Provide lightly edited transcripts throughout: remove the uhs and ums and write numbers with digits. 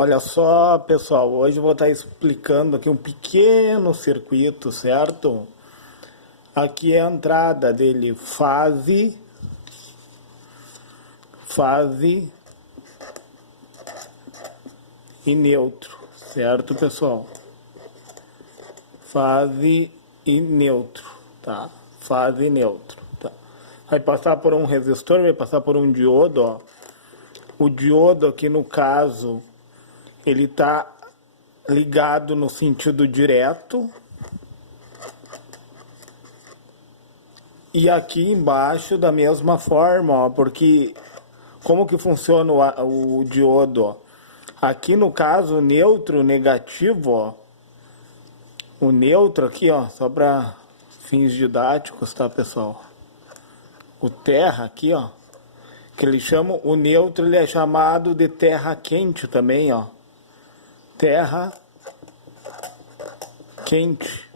Olha só, pessoal, hoje eu vou estar explicando aqui um pequeno circuito, certo? Aqui é a entrada dele, fase e neutro, certo, pessoal? Fase e neutro, tá? Fase e neutro, tá? Vai passar por um resistor, vai passar por um diodo, ó. O diodo aqui no caso, ele está ligado no sentido direto. E aqui embaixo da mesma forma, ó, porque como que funciona o diodo? Ó? Aqui no caso, neutro, negativo, ó, o neutro aqui, ó, só para fins didáticos, tá, pessoal? O terra aqui, ó, que eles chamam, o neutro ele é chamado de terra quente também, ó. Terra quente.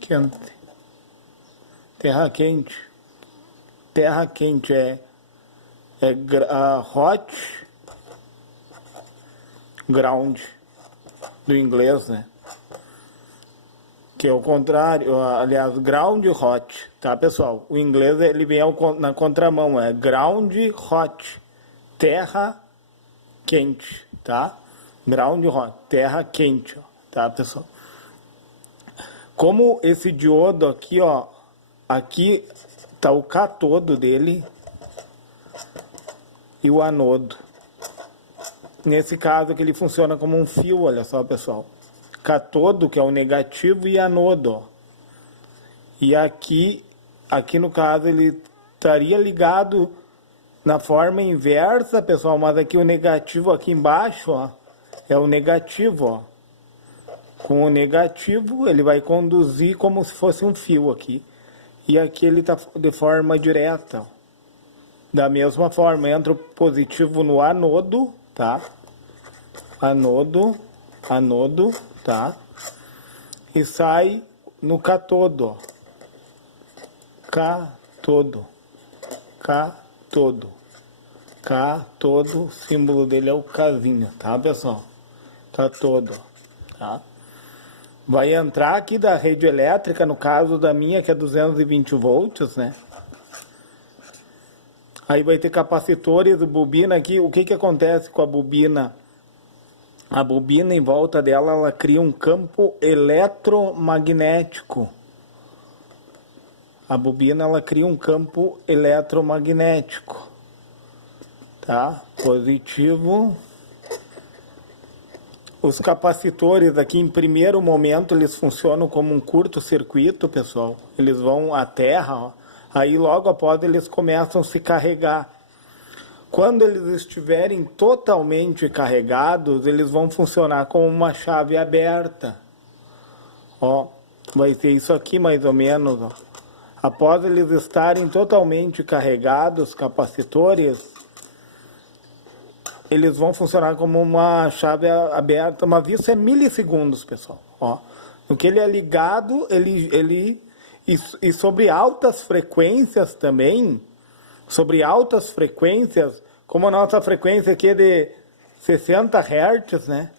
Quente. Terra quente. Terra quente é hot ground do inglês, né? Que é o contrário, aliás, ground hot, tá, pessoal? O inglês ele vem na contramão, é ground hot, terra quente, tá? Ground hot, terra quente, ó, tá, pessoal? Como esse diodo aqui, ó, aqui tá o catodo dele e o anodo. Nesse caso aqui ele funciona como um fio, olha só, pessoal. Catodo, que é o negativo, e anodo, ó. E aqui no caso ele estaria ligado na forma inversa, pessoal, mas aqui o negativo aqui embaixo, ó, é o negativo, ó. Com o negativo ele vai conduzir como se fosse um fio aqui. E aqui ele está de forma direta, ó. Da mesma forma, entra o positivo no anodo, tá? Anodo, tá? E sai no catodo, ó. Catodo, o símbolo dele é o casinho, tá, pessoal? Catodo, tá? Vai entrar aqui da rede elétrica, no caso da minha, que é 220 volts, né? Aí vai ter capacitores, bobina aqui. O que que acontece com a bobina? A bobina, em volta dela, ela cria um campo eletromagnético. A bobina, ela cria um campo eletromagnético. Tá? Positivo. Os capacitores aqui, em primeiro momento, eles funcionam como um curto-circuito, pessoal. Eles vão à terra, ó. Aí logo após eles começam a se carregar. Quando eles estiverem totalmente carregados, eles vão funcionar como uma chave aberta. Ó, vai ser isso aqui mais ou menos, ó. Após eles estarem totalmente carregados, capacitores, eles vão funcionar como uma chave aberta, mas isso é milissegundos, pessoal. Ó, no que ele é ligado, e sobre altas frequências também, como a nossa frequência aqui é de 60 Hz, né?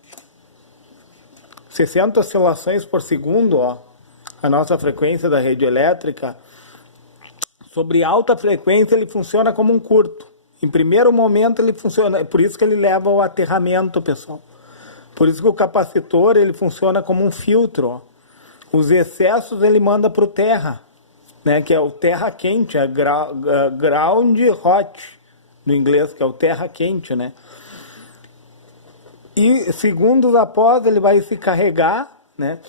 60 oscilações por segundo, ó, a nossa frequência da rede elétrica. Sobre alta frequência ele funciona como um curto. Em primeiro momento ele funciona, é por isso que ele leva ao aterramento, pessoal. Por isso que o capacitor ele funciona como um filtro, ó. Os excessos ele manda para o terra, né, que é o terra quente, é ground hot, no inglês, que é o terra quente, né. E segundos após ele vai se carregar, né,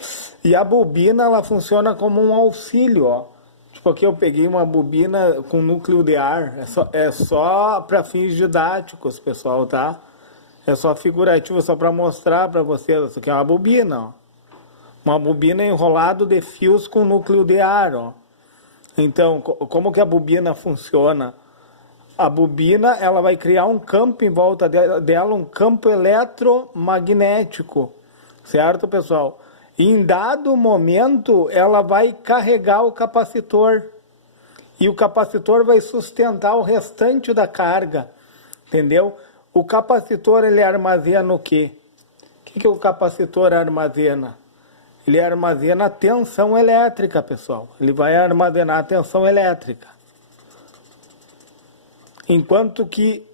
e a bobina ela funciona como um auxílio, ó. Tipo aqui eu peguei uma bobina com núcleo de ar, é só para fins didáticos, pessoal, tá? É só figurativo, só para mostrar para vocês, isso aqui é uma bobina, ó. Uma bobina enrolada de fios com núcleo de ar, ó. Então, como que a bobina funciona? A bobina, ela vai criar um campo em volta dela, um campo eletromagnético, certo, pessoal? E em dado momento, ela vai carregar o capacitor. e o capacitor vai sustentar o restante da carga, entendeu? O capacitor, ele armazena o quê? O que o capacitor armazena? Ele armazena a tensão elétrica, pessoal. Ele vai armazenar a tensão elétrica. Enquanto que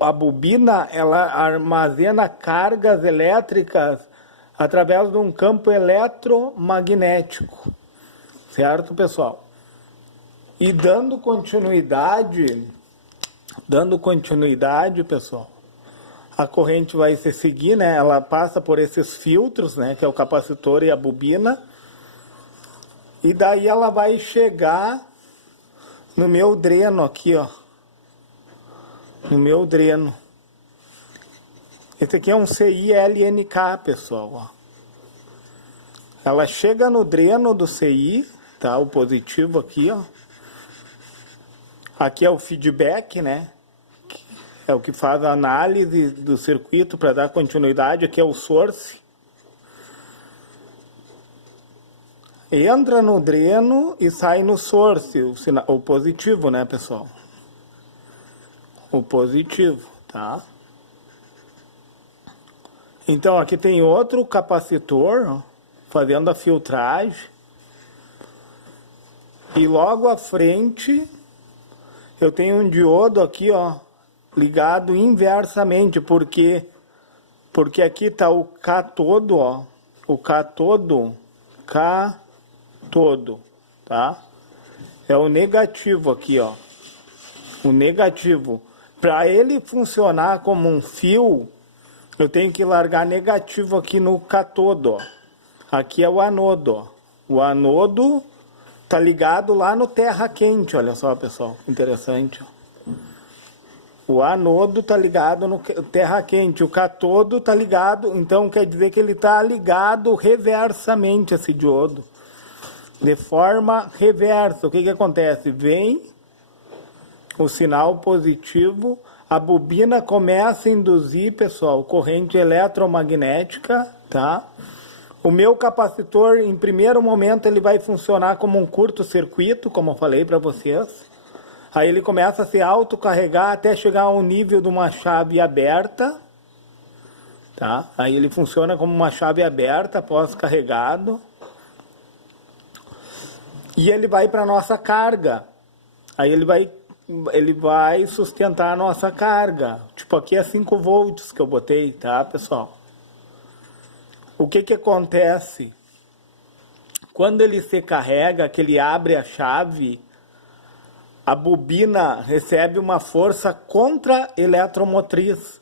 a bobina, ela armazena cargas elétricas através de um campo eletromagnético. Certo, pessoal? E dando continuidade, pessoal, a corrente vai se seguir, né? Ela passa por esses filtros, né? Que é o capacitor e a bobina. E daí ela vai chegar no meu dreno aqui, ó. No meu dreno. Esse aqui é um CI-LNK, pessoal, ó. Ela chega no dreno do CI, tá? O positivo aqui, ó. Aqui é o feedback, né? É o que faz a análise do circuito para dar continuidade. Aqui é o source. Entra no dreno e sai no source, o positivo, né, pessoal? O positivo, tá? Então, aqui tem outro capacitor, ó, fazendo a filtragem. E logo à frente, eu tenho um diodo aqui, ó, ligado inversamente, porque aqui está o cátodo, ó, o cátodo, tá? É o negativo aqui, ó, o negativo. Para ele funcionar como um fio, eu tenho que largar negativo aqui no cátodo, ó. Aqui é o anodo, ó. O anodo tá ligado lá no terra quente, olha só, pessoal, interessante, ó. O anodo tá ligado no terra quente, o cátodo tá ligado, então quer dizer que ele tá ligado reversamente, esse diodo. De forma reversa, o que acontece? Vem o sinal positivo, a bobina começa a induzir, pessoal, corrente eletromagnética, tá? O meu capacitor, em primeiro momento, ele vai funcionar como um curto-circuito, como eu falei para vocês. Aí ele começa a se autocarregar até chegar ao nível de uma chave aberta, tá? Aí ele funciona como uma chave aberta após carregado. E ele vai para a nossa carga. Aí ele vai sustentar a nossa carga. Tipo, aqui é 5 volts que eu botei, tá, pessoal? O que acontece? Quando ele se carrega, que ele abre a chave, a bobina recebe uma força contra-eletromotriz.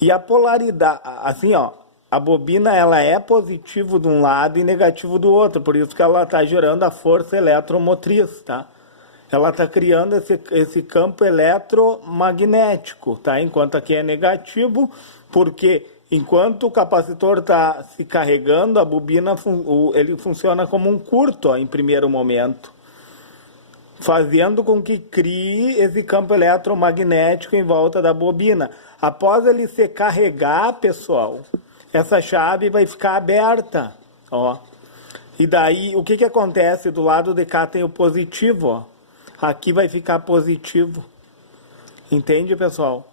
E a polaridade, assim, ó, a bobina, ela é positivo de um lado e negativo do outro, por isso que ela está gerando a força eletromotriz, tá? Ela está criando esse campo eletromagnético, tá? Enquanto aqui é negativo, porque enquanto o capacitor está se carregando, a bobina, ele funciona como um curto, ó, em primeiro momento, fazendo com que crie esse campo eletromagnético em volta da bobina. Após ele se carregar, pessoal, essa chave vai ficar aberta, ó. E daí, o que acontece? Do lado de cá tem o positivo, ó. Aqui vai ficar positivo. Entende, pessoal?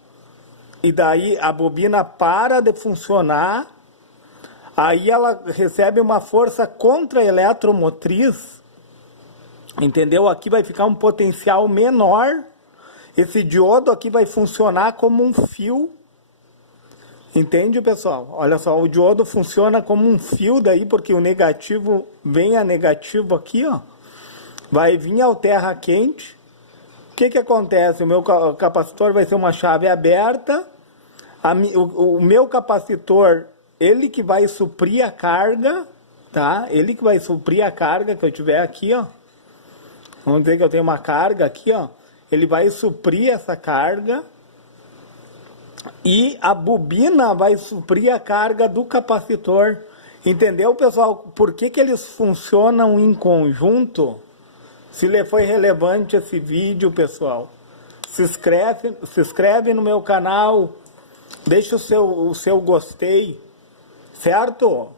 E daí a bobina para de funcionar, aí ela recebe uma força contra-eletromotriz, entendeu? Aqui vai ficar um potencial menor, esse diodo aqui vai funcionar como um fio, entende, pessoal? Olha só, o diodo funciona como um fio daí, porque o negativo vem a negativo aqui, ó, vai vir ao terra quente. O que acontece? O meu capacitor vai ser uma chave aberta, o meu capacitor, ele que vai suprir a carga, tá? Ele que vai suprir a carga que eu tiver aqui, ó. Vamos dizer que eu tenho uma carga aqui, ó. Ele vai suprir essa carga e a bobina vai suprir a carga do capacitor. Entendeu, pessoal? Por que eles funcionam em conjunto? Se lhe foi relevante esse vídeo, pessoal, se inscreve no meu canal, deixa o seu gostei, certo?